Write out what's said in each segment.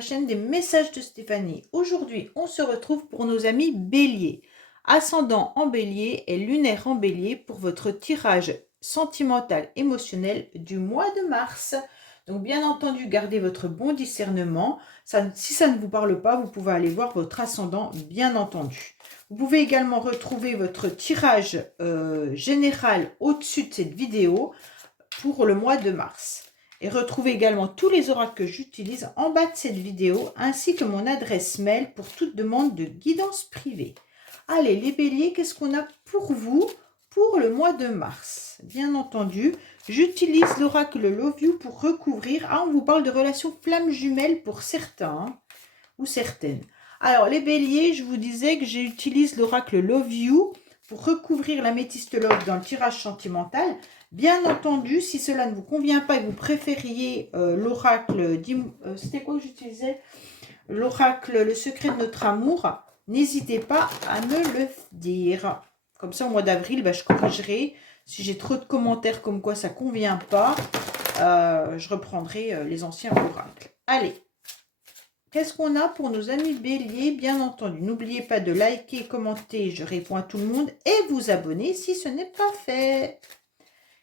la chaîne des messages de Stéphanie. Aujourd'hui, on se retrouve pour nos amis Bélier. Ascendant en Bélier et lunaire en Bélier pour votre tirage sentimental émotionnel du mois de mars. Donc bien entendu, gardez votre bon discernement. Si ça ne vous parle pas, vous pouvez aller voir votre ascendant, bien entendu. Vous pouvez également retrouver votre tirage général au-dessus de cette vidéo pour le mois de mars. Et retrouvez également tous les oracles que j'utilise en bas de cette vidéo, ainsi que mon adresse mail pour toute demande de guidance privée. Allez, les béliers, qu'est-ce qu'on a pour vous pour le mois de mars? Bien entendu, j'utilise l'oracle Love You pour recouvrir. Ah, on vous parle de relations flammes jumelles pour certains ou certaines. Alors, les béliers, je vous disais que j'utilise l'oracle Love You pour recouvrir l'améthyste love dans le tirage sentimental. Bien entendu, si cela ne vous convient pas et que vous préfériez l'oracle, c'était quoi que j'utilisais? L'oracle, le secret de notre amour, n'hésitez pas à me le dire. Comme ça, au mois d'avril, je corrigerai. Si j'ai trop de commentaires comme quoi ça ne convient pas, je reprendrai les anciens oracles. Allez, qu'est-ce qu'on a pour nos amis béliers? Bien entendu, n'oubliez pas de liker, commenter, je réponds à tout le monde, et vous abonner si ce n'est pas fait.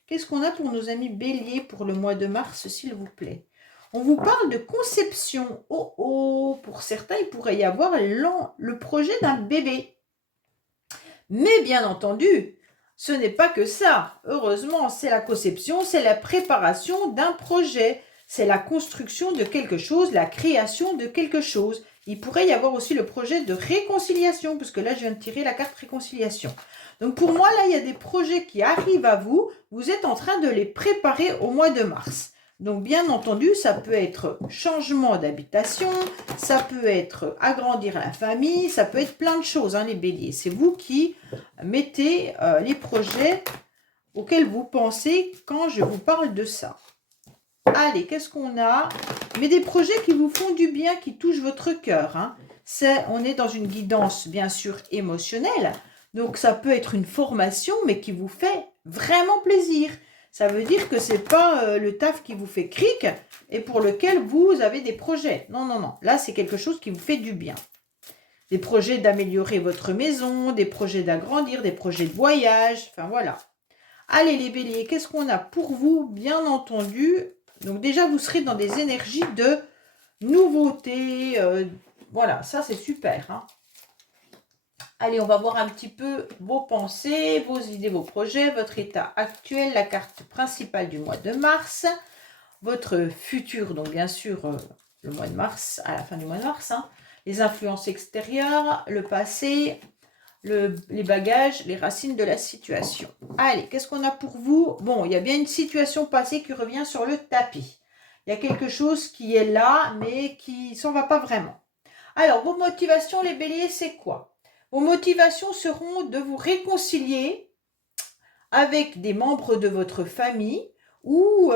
Qu'est-ce qu'on a pour nos amis béliers pour le mois de mars, s'il vous plaît? On vous parle de conception. Oh oh, pour certains, il pourrait y avoir le projet d'un bébé. Mais bien entendu, ce n'est pas que ça. Heureusement, c'est la conception, c'est la préparation d'un projet. C'est la construction de quelque chose, la création de quelque chose. Il pourrait y avoir aussi le projet de réconciliation, parce que là, je viens de tirer la carte réconciliation. Donc pour moi, là, il y a des projets qui arrivent à vous. Vous êtes en train de les préparer au mois de mars. Donc bien entendu, ça peut être changement d'habitation, ça peut être agrandir la famille, ça peut être plein de choses, hein, les béliers. C'est vous qui mettez les projets auxquels vous pensez quand je vous parle de ça. Allez, qu'est-ce qu'on a? Mais des projets qui vous font du bien, qui touchent votre cœur. Hein. On est dans une guidance, bien sûr, émotionnelle. Donc, ça peut être une formation, mais qui vous fait vraiment plaisir. Ça veut dire que ce n'est pas le taf qui vous fait cric et pour lequel vous avez des projets. Non, non, non. Là, c'est quelque chose qui vous fait du bien. Des projets d'améliorer votre maison, des projets d'agrandir, des projets de voyage. Enfin, voilà. Allez, les béliers, qu'est-ce qu'on a pour vous? Bien entendu, donc déjà, vous serez dans des énergies de nouveauté. Voilà, ça, c'est super. Hein. Allez, on va voir un petit peu vos pensées, vos idées, vos projets, votre état actuel, la carte principale du mois de mars, votre futur, donc bien sûr, le mois de mars, à la fin du mois de mars, hein, les influences extérieures, le passé, les bagages, les racines de la situation. Allez, qu'est-ce qu'on a pour vous? Bon, il y a bien une situation passée qui revient sur le tapis. Il y a quelque chose qui est là, mais qui s'en va pas vraiment. Alors, vos motivations, les béliers, c'est quoi? Vos motivations seront de vous réconcilier avec des membres de votre famille ou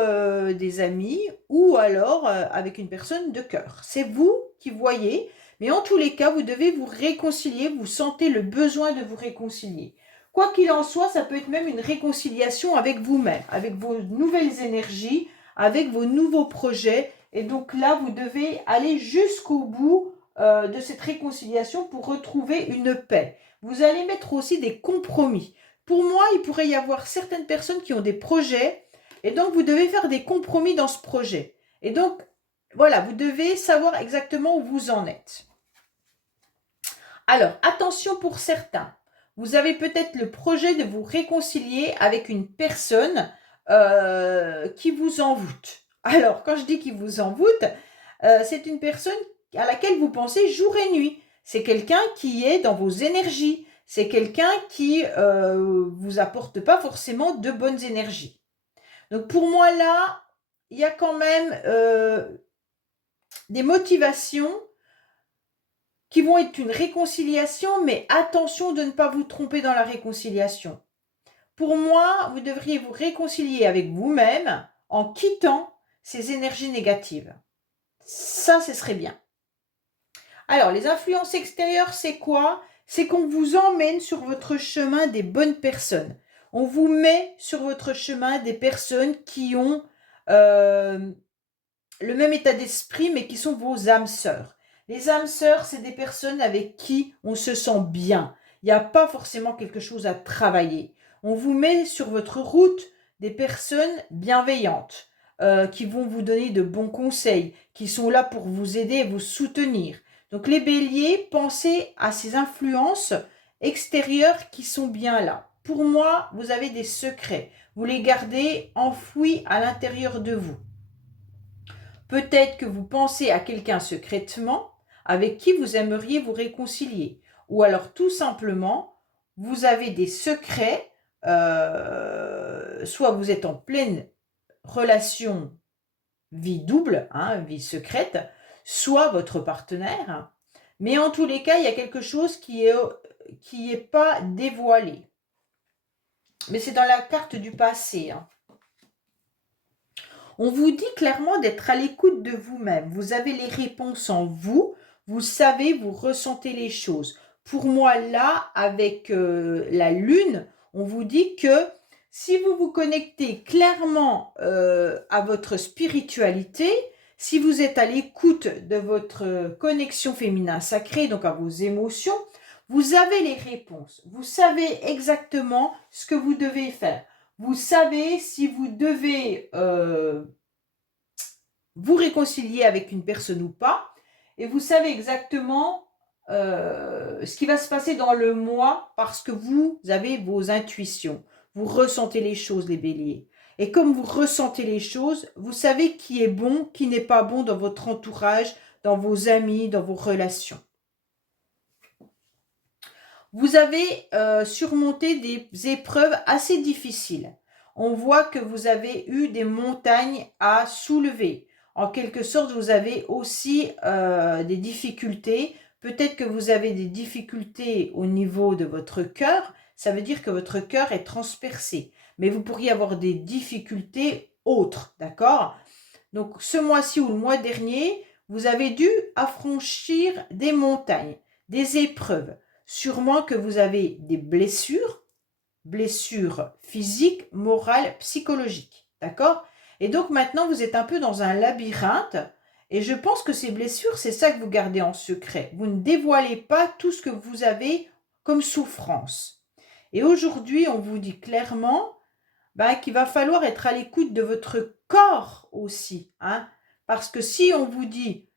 des amis ou alors avec une personne de cœur. C'est vous qui voyez, mais en tous les cas, vous devez vous réconcilier, vous sentez le besoin de vous réconcilier. Quoi qu'il en soit, ça peut être même une réconciliation avec vous-même, avec vos nouvelles énergies, avec vos nouveaux projets. Et donc là, vous devez aller jusqu'au bout de cette réconciliation pour retrouver une paix. Vous allez mettre aussi des compromis. Pour moi, il pourrait y avoir certaines personnes qui ont des projets et donc vous devez faire des compromis dans ce projet. Et donc, voilà, vous devez savoir exactement où vous en êtes. Alors, attention pour certains. Vous avez peut-être le projet de vous réconcilier avec une personne qui vous envoûte. Alors, quand je dis qui vous envoûte, c'est une personne à laquelle vous pensez jour et nuit. C'est quelqu'un qui est dans vos énergies. C'est quelqu'un qui vous apporte pas forcément de bonnes énergies. Donc pour moi là, il y a quand même des motivations qui vont être une réconciliation, mais attention de ne pas vous tromper dans la réconciliation. Pour moi, vous devriez vous réconcilier avec vous-même en quittant ces énergies négatives. Ça, ce serait bien. Alors, les influences extérieures, c'est quoi? C'est qu'on vous emmène sur votre chemin des bonnes personnes. On vous met sur votre chemin des personnes qui ont le même état d'esprit, mais qui sont vos âmes sœurs. Les âmes sœurs, c'est des personnes avec qui on se sent bien. Il n'y a pas forcément quelque chose à travailler. On vous met sur votre route des personnes bienveillantes, qui vont vous donner de bons conseils, qui sont là pour vous aider et vous soutenir. Donc les béliers, pensez à ces influences extérieures qui sont bien là. Pour moi, vous avez des secrets. Vous les gardez enfouis à l'intérieur de vous. Peut-être que vous pensez à quelqu'un secrètement avec qui vous aimeriez vous réconcilier. Ou alors tout simplement, vous avez des secrets, soit vous êtes en pleine relation vie double, vie secrète, soit votre partenaire. Mais en tous les cas, il y a quelque chose qui est pas dévoilé. Mais c'est dans la carte du passé. On vous dit clairement d'être à l'écoute de vous-même. Vous avez les réponses en vous. Vous savez, vous ressentez les choses. Pour moi, là, avec la lune, on vous dit que si vous vous connectez clairement à votre spiritualité, si vous êtes à l'écoute de votre connexion féminin sacrée, donc à vos émotions, vous avez les réponses. Vous savez exactement ce que vous devez faire. Vous savez si vous devez vous réconcilier avec une personne ou pas. Et vous savez exactement ce qui va se passer dans le mois parce que vous avez vos intuitions. Vous ressentez les choses, les béliers. Et comme vous ressentez les choses, vous savez qui est bon, qui n'est pas bon dans votre entourage, dans vos amis, dans vos relations. Vous avez surmonté des épreuves assez difficiles. On voit que vous avez eu des montagnes à soulever. En quelque sorte, vous avez aussi des difficultés. Peut-être que vous avez des difficultés au niveau de votre cœur. Ça veut dire que votre cœur est transpercé. Mais vous pourriez avoir des difficultés autres, d'accord? Donc, ce mois-ci ou le mois dernier, vous avez dû affranchir des montagnes, des épreuves. Sûrement que vous avez des blessures physiques, morales, psychologiques, d'accord? Et donc maintenant, vous êtes un peu dans un labyrinthe, et je pense que ces blessures, c'est ça que vous gardez en secret. Vous ne dévoilez pas tout ce que vous avez comme souffrance. Et aujourd'hui, on vous dit clairement qu'il va falloir être à l'écoute de votre corps aussi, parce que si on vous dit,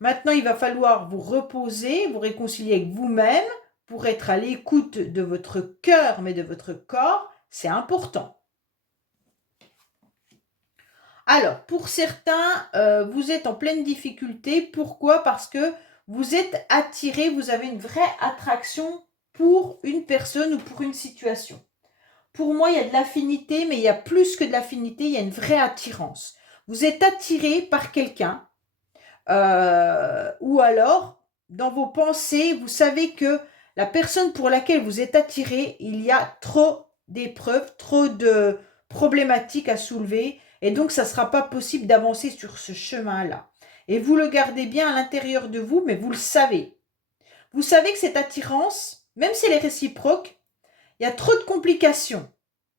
maintenant il va falloir vous reposer, vous réconcilier avec vous-même, pour être à l'écoute de votre cœur, mais de votre corps, c'est important. Alors, pour certains, vous êtes en pleine difficulté. Pourquoi? Parce que vous êtes attiré, vous avez une vraie attraction pour une personne ou pour une situation. Pour moi, il y a de l'affinité, mais il y a plus que de l'affinité, il y a une vraie attirance. Vous êtes attiré par quelqu'un, ou alors, dans vos pensées, vous savez que la personne pour laquelle vous êtes attiré, il y a trop d'épreuves, trop de problématiques à soulever, et donc ça ne sera pas possible d'avancer sur ce chemin-là. Et vous le gardez bien à l'intérieur de vous, mais vous le savez. Vous savez que cette attirance, même si elle est réciproque, il y a trop de complications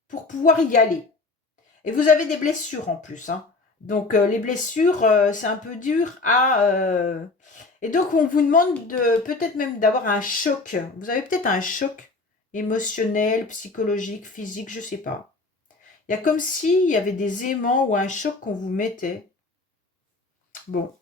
pour pouvoir y aller. Et vous avez des blessures en plus, Donc, les blessures, c'est un peu dur à... Et donc, on vous demande peut-être même d'avoir un choc. Vous avez peut-être un choc émotionnel, psychologique, physique, je ne sais pas. Il y a comme s'il y avait des aimants ou un choc qu'on vous mettait. Bon.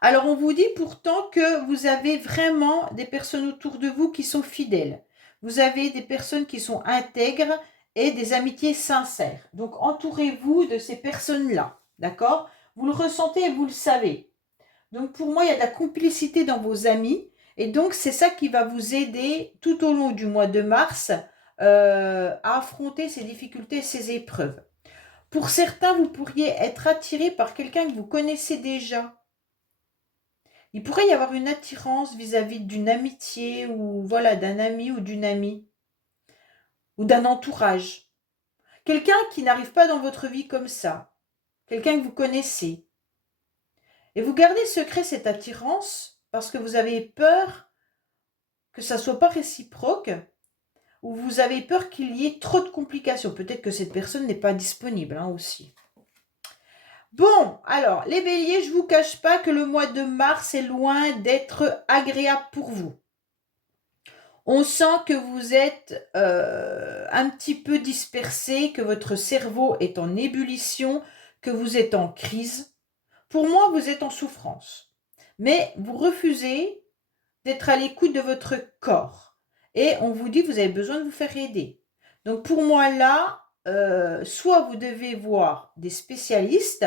Alors, on vous dit pourtant que vous avez vraiment des personnes autour de vous qui sont fidèles. Vous avez des personnes qui sont intègres et des amitiés sincères. Donc, entourez-vous de ces personnes-là, d'accord? Vous le ressentez et vous le savez. Donc, pour moi, il y a de la complicité dans vos amis. Et donc, c'est ça qui va vous aider tout au long du mois de mars à affronter ces difficultés, ces épreuves. Pour certains, vous pourriez être attiré par quelqu'un que vous connaissez déjà. Il pourrait y avoir une attirance vis-à-vis d'une amitié ou voilà, d'un ami ou d'une amie ou d'un entourage. Quelqu'un qui n'arrive pas dans votre vie comme ça. Quelqu'un que vous connaissez. Et vous gardez secret cette attirance parce que vous avez peur que ça ne soit pas réciproque ou vous avez peur qu'il y ait trop de complications. Peut-être que cette personne n'est pas disponible aussi. Bon, alors, les béliers, je ne vous cache pas que le mois de mars est loin d'être agréable pour vous. On sent que vous êtes un petit peu dispersé, que votre cerveau est en ébullition, que vous êtes en crise. Pour moi, vous êtes en souffrance. Mais vous refusez d'être à l'écoute de votre corps. Et on vous dit que vous avez besoin de vous faire aider. Donc pour moi là, soit vous devez voir des spécialistes,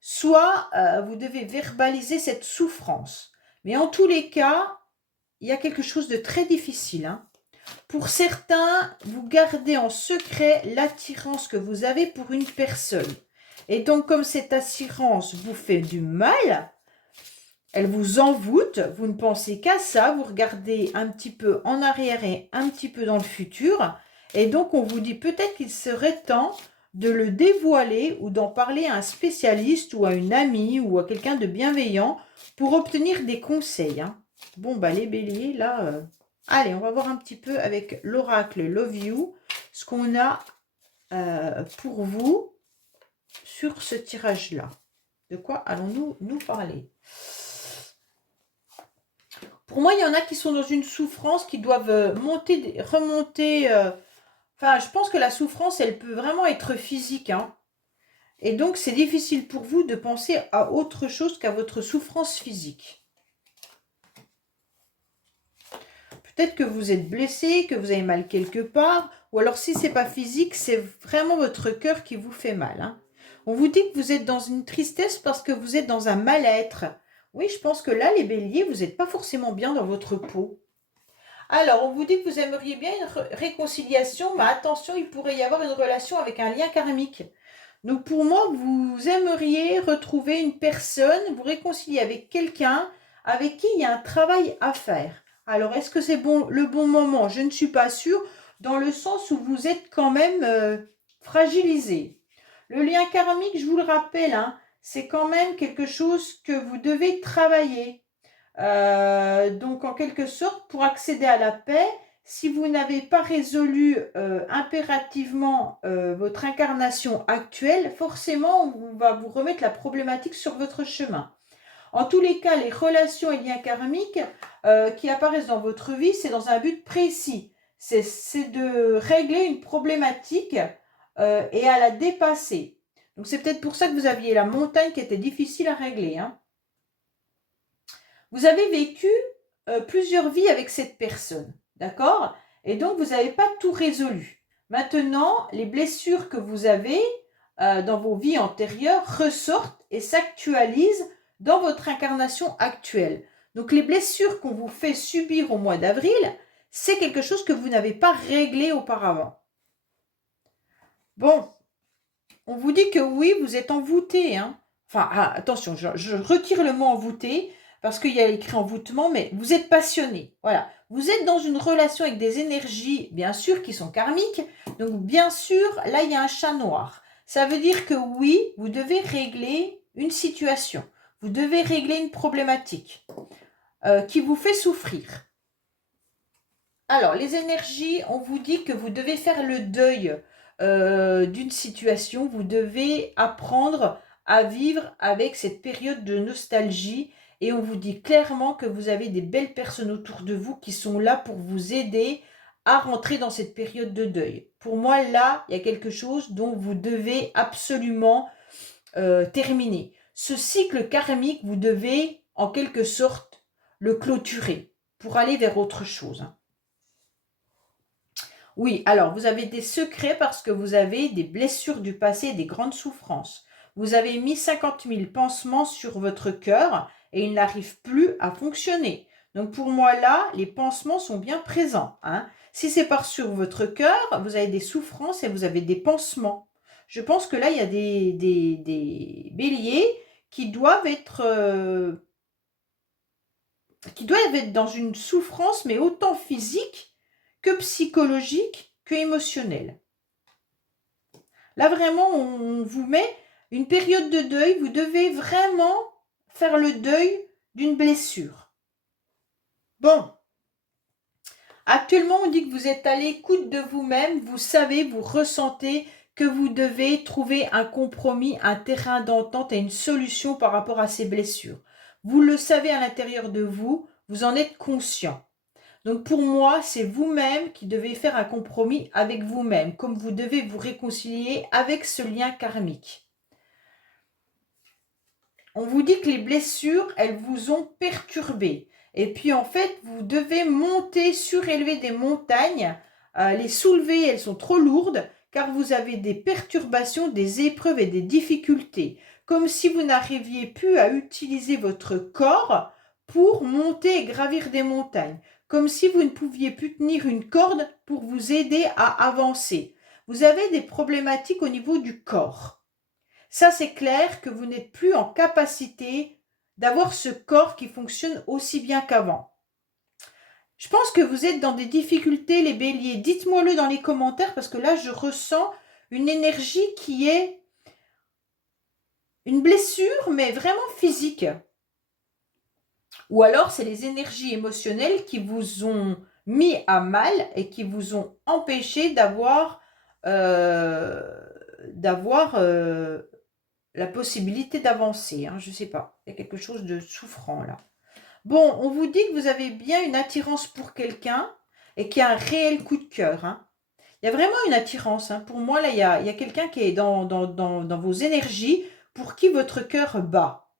soit vous devez verbaliser cette souffrance. Mais en tous les cas, il y a quelque chose de très difficile. Hein. Pour certains, vous gardez en secret l'attirance que vous avez pour une personne. Et donc, comme cette attirance vous fait du mal, elle vous envoûte, vous ne pensez qu'à ça, vous regardez un petit peu en arrière et un petit peu dans le futur. Et donc, on vous dit peut-être qu'il serait temps de le dévoiler ou d'en parler à un spécialiste ou à une amie ou à quelqu'un de bienveillant pour obtenir des conseils. Hein. Bon, bah les béliers, là... Allez, on va voir un petit peu avec l'oracle Love You ce qu'on a pour vous sur ce tirage-là. De quoi allons-nous nous parler? Pour moi, il y en a qui sont dans une souffrance, qui doivent remonter. Enfin, je pense que la souffrance, elle peut vraiment être physique. Hein. Et donc, c'est difficile pour vous de penser à autre chose qu'à votre souffrance physique. Peut-être que vous êtes blessé, que vous avez mal quelque part, ou alors si c'est pas physique, c'est vraiment votre cœur qui vous fait mal. Hein. On vous dit que vous êtes dans une tristesse parce que vous êtes dans un mal-être. Oui, je pense que là, les béliers, vous n'êtes pas forcément bien dans votre peau. Alors, on vous dit que vous aimeriez bien une réconciliation, mais attention, il pourrait y avoir une relation avec un lien karmique. Donc, pour moi, vous aimeriez retrouver une personne, vous réconcilier avec quelqu'un avec qui il y a un travail à faire. Alors, est-ce que c'est le bon moment? Je ne suis pas sûre, dans le sens où vous êtes quand même fragilisé. Le lien karmique, je vous le rappelle, hein, c'est quand même quelque chose que vous devez travailler. Donc, en quelque sorte, pour accéder à la paix, si vous n'avez pas résolu impérativement votre incarnation actuelle, forcément, on va vous remettre la problématique sur votre chemin. En tous les cas, les relations et liens karmiques qui apparaissent dans votre vie, c'est dans un but précis. C'est de régler une problématique et à la dépasser. Donc, c'est peut-être pour ça que vous aviez la montagne qui était difficile à régler. Hein. Vous avez vécu plusieurs vies avec cette personne, d'accord? Et donc, vous n'avez pas tout résolu. Maintenant, les blessures que vous avez dans vos vies antérieures ressortent et s'actualisent dans votre incarnation actuelle. Donc, les blessures qu'on vous fait subir au mois d'avril, c'est quelque chose que vous n'avez pas réglé auparavant. Bon, on vous dit que oui, vous êtes envoûté. Hein. Enfin, attention, je retire le mot envoûté parce qu'il y a écrit envoûtement, mais vous êtes passionné. Voilà. Vous êtes dans une relation avec des énergies, bien sûr, qui sont karmiques. Donc, bien sûr, là, il y a un chat noir. Ça veut dire que oui, vous devez régler une situation. Vous devez régler une problématique qui vous fait souffrir. Alors, les énergies, on vous dit que vous devez faire le deuil d'une situation. Vous devez apprendre à vivre avec cette période de nostalgie. Et on vous dit clairement que vous avez des belles personnes autour de vous qui sont là pour vous aider à rentrer dans cette période de deuil. Pour moi, là, il y a quelque chose dont vous devez absolument terminer. Ce cycle karmique, vous devez en quelque sorte le clôturer pour aller vers autre chose. Oui, alors vous avez des secrets parce que vous avez des blessures du passé, des grandes souffrances. Vous avez mis 50 000 pansements sur votre cœur et il n'arrive plus à fonctionner. Donc pour moi là, les pansements sont bien présents. Hein. Si c'est par sur votre cœur, vous avez des souffrances et vous avez des pansements. Je pense que là, il y a des béliers qui doivent être dans une souffrance, mais autant physique que psychologique que émotionnelle. Là, vraiment, on vous met une période de deuil. Vous devez vraiment faire le deuil d'une blessure. Bon. Actuellement, on dit que vous êtes à l'écoute de vous-même. Vous savez, vous ressentez que vous devez trouver un compromis, un terrain d'entente et une solution par rapport à ces blessures. Vous le savez à l'intérieur de vous, vous en êtes conscient. Donc pour moi, c'est vous-même qui devez faire un compromis avec vous-même, comme vous devez vous réconcilier avec ce lien karmique. On vous dit que les blessures, elles vous ont perturbé. Et puis en fait, vous devez monter, surélever des montagnes, les soulever, elles sont trop lourdes, car vous avez des perturbations, des épreuves et des difficultés. Comme si vous n'arriviez plus à utiliser votre corps pour monter et gravir des montagnes. Comme si vous ne pouviez plus tenir une corde pour vous aider à avancer. Vous avez des problématiques au niveau du corps. Ça, c'est clair que vous n'êtes plus en capacité d'avoir ce corps qui fonctionne aussi bien qu'avant. Je pense que vous êtes dans des difficultés, les béliers. Dites-moi-le dans les commentaires parce que là, je ressens une énergie qui est une blessure, mais vraiment physique. Ou alors, c'est les énergies émotionnelles qui vous ont mis à mal et qui vous ont empêché d'avoir la possibilité d'avancer. Je ne sais pas, il y a quelque chose de souffrant là. Bon, on vous dit que vous avez bien une attirance pour quelqu'un et qu'il y a un réel coup de cœur. Il y a vraiment une attirance. Pour moi, là, il y a quelqu'un qui est dans vos énergies pour qui votre cœur bat.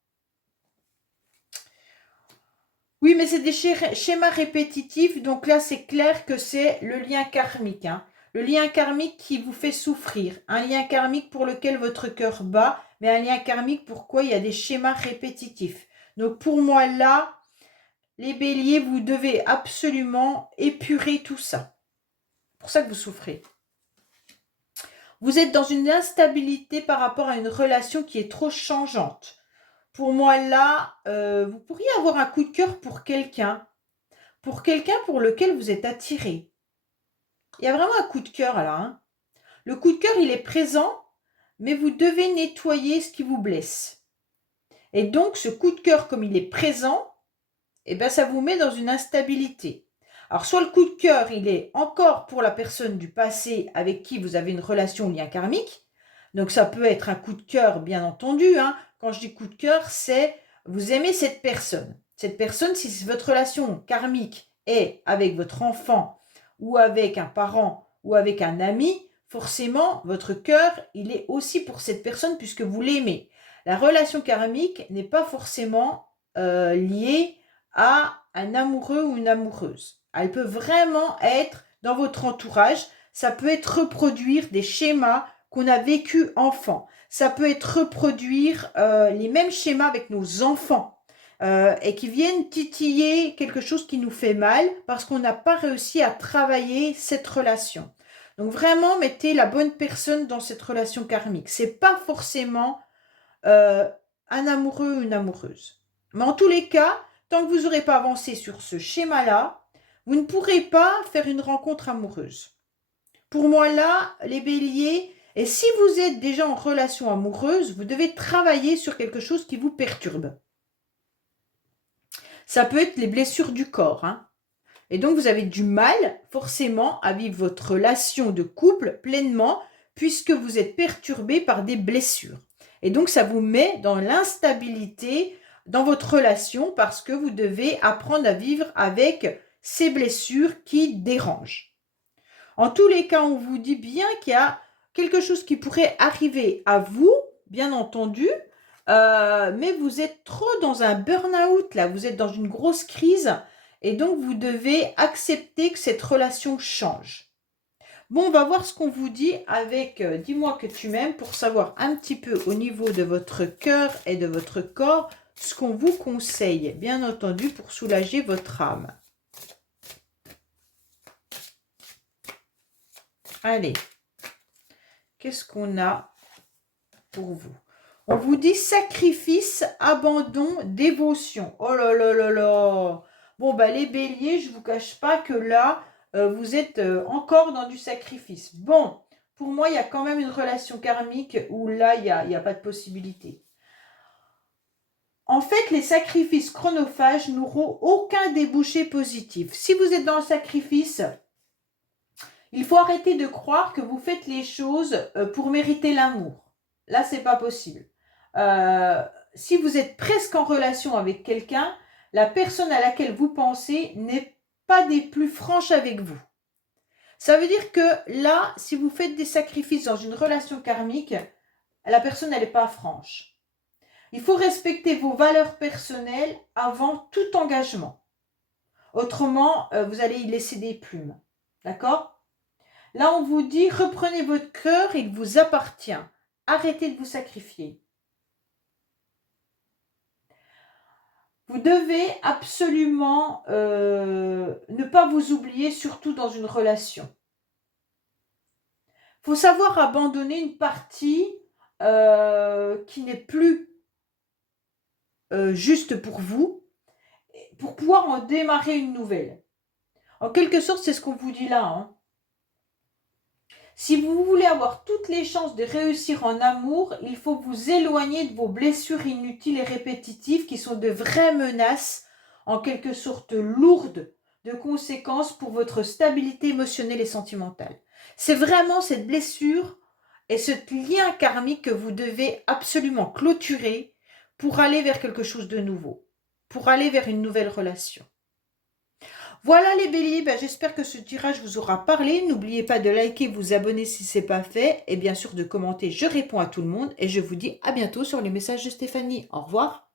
Oui, mais c'est des schémas répétitifs, donc là, c'est clair que c'est le lien karmique. Le lien karmique qui vous fait souffrir. Un lien karmique pour lequel votre cœur bat, mais un lien karmique pourquoi il y a des schémas répétitifs. Donc pour moi, là, les béliers, vous devez absolument épurer tout ça. C'est pour ça que vous souffrez. Vous êtes dans une instabilité par rapport à une relation qui est trop changeante. Pour moi, là, vous pourriez avoir un coup de cœur pour quelqu'un pour lequel vous êtes attiré. Il y a vraiment un coup de cœur là. Le coup de cœur, il est présent, mais vous devez nettoyer ce qui vous blesse. Et donc, ce coup de cœur, comme il est présent, ça vous met dans une instabilité. Alors, soit le coup de cœur, il est encore pour la personne du passé avec qui vous avez une relation lien karmique. Donc, ça peut être un coup de cœur, bien entendu. Quand je dis coup de cœur, c'est vous aimez cette personne. Cette personne, si votre relation karmique est avec votre enfant ou avec un parent ou avec un ami, forcément, votre cœur, il est aussi pour cette personne puisque vous l'aimez. La relation karmique n'est pas forcément liée à un amoureux ou une amoureuse. Elle peut vraiment être dans votre entourage. Ça peut être reproduire des schémas qu'on a vécu enfant. Ça peut être reproduire les mêmes schémas avec nos enfants et qui viennent titiller quelque chose qui nous fait mal parce qu'on n'a pas réussi à travailler cette relation. Donc vraiment, mettez la bonne personne dans cette relation karmique. C'est pas forcément un amoureux ou une amoureuse. Mais en tous les cas, tant que vous n'aurez pas avancé sur ce schéma-là, vous ne pourrez pas faire une rencontre amoureuse. Pour moi, là, les béliers, et si vous êtes déjà en relation amoureuse, vous devez travailler sur quelque chose qui vous perturbe. Ça peut être les blessures du corps. Et donc, vous avez du mal, forcément, à vivre votre relation de couple pleinement, puisque vous êtes perturbé par des blessures. Et donc, ça vous met dans l'instabilité dans votre relation parce que vous devez apprendre à vivre avec ces blessures qui dérangent. En tous les cas, on vous dit bien qu'il y a quelque chose qui pourrait arriver à vous, bien entendu, mais vous êtes trop dans un burn-out, là, vous êtes dans une grosse crise, et donc vous devez accepter que cette relation change. Bon, on va voir ce qu'on vous dit avec « Dis-moi que tu m'aimes » pour savoir un petit peu au niveau de votre cœur et de votre corps ce qu'on vous conseille, bien entendu, pour soulager votre âme. Allez, qu'est-ce qu'on a pour vous? On vous dit sacrifice, abandon, dévotion. Oh là là là là. Bon, les béliers, je ne vous cache pas que là, vous êtes encore dans du sacrifice. Bon, pour moi, il y a quand même une relation karmique où là, il n'y a pas de possibilité. En fait, les sacrifices chronophages n'auront aucun débouché positif. Si vous êtes dans le sacrifice, Il faut arrêter de croire que vous faites les choses pour mériter l'amour. Là, c'est pas possible. Si vous êtes presque en relation avec quelqu'un, la personne à laquelle vous pensez n'est pas des plus franches avec vous. Ça veut dire que là, si vous faites des sacrifices dans une relation karmique, la personne, elle n'est pas franche. Il faut respecter vos valeurs personnelles avant tout engagement. Autrement, vous allez y laisser des plumes. D'accord? Là, on vous dit, reprenez votre cœur, il vous appartient. Arrêtez de vous sacrifier. Vous devez absolument ne pas vous oublier, surtout dans une relation. Il faut savoir abandonner une partie qui n'est plus juste pour vous, pour pouvoir en démarrer une nouvelle. En quelque sorte, c'est ce qu'on vous dit là. Hein. Si vous voulez avoir toutes les chances de réussir en amour, il faut vous éloigner de vos blessures inutiles et répétitives qui sont de vraies menaces, en quelque sorte lourdes de conséquences pour votre stabilité émotionnelle et sentimentale. C'est vraiment cette blessure et ce lien karmique que vous devez absolument clôturer pour aller vers quelque chose de nouveau, pour aller vers une nouvelle relation. Voilà les béliers, j'espère que ce tirage vous aura parlé. N'oubliez pas de liker, vous abonner si ce n'est pas fait et bien sûr de commenter. Je réponds à tout le monde et je vous dis à bientôt sur les messages de Stéphanie. Au revoir.